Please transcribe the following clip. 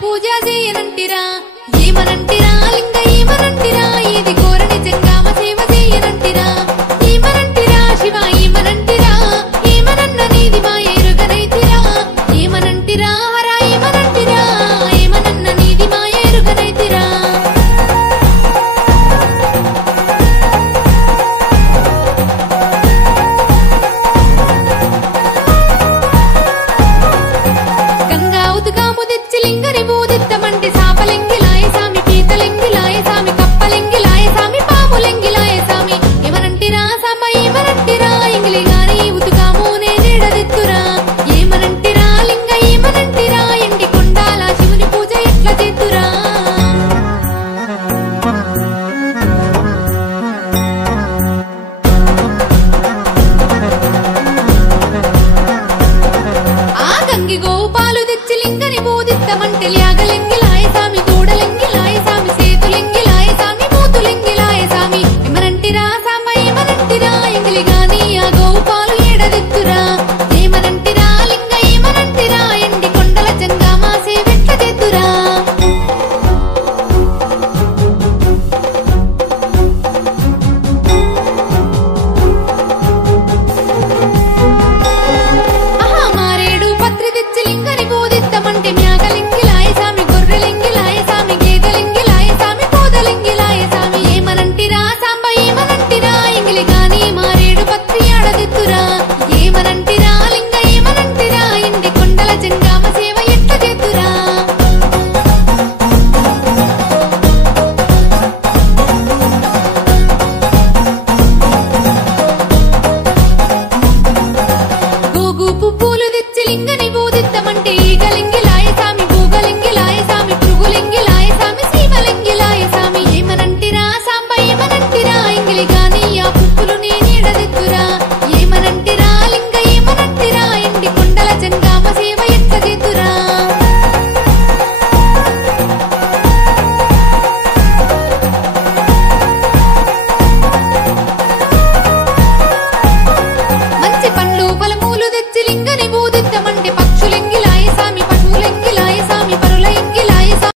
పూజ చేయనంటిరా ఏమనంటిరా లింగ ఏమనంటిరా ఇది కోరని జంగామ సేవ చేయనంటిరా ఏమనంటిరా శివ ఏమనంటిరా ఏమనన్న నీది మా ఎరుగనైతిరా ఏమనంటిరా హరా ఏమనంటిరా ఏమనన్న నీది మా ఎరుగనైతిరా గంగా ఉతుకాము తెచ్చి లింగని బూదిత్తమంటే సాపలింగిలాయ సామి పీతలింగిలాయ సామి కప్పలింగిలాయ సామి పాములింగిలాయ సామి ఏమనంటిరా సాంబ ఏమనంటిరా ఇంగిలి గాని ఉతుకాము నేనేడదిత్తురా ఏమనంటిరా లింగ ఏమనంటిరా ఎండి కొండాల శివుని పూజ ఎట్లా చేతురా ఆ గంగి గోపాలు తెచ్చి లింగని బూదిత్తమంటే ల్యాగలింగిలా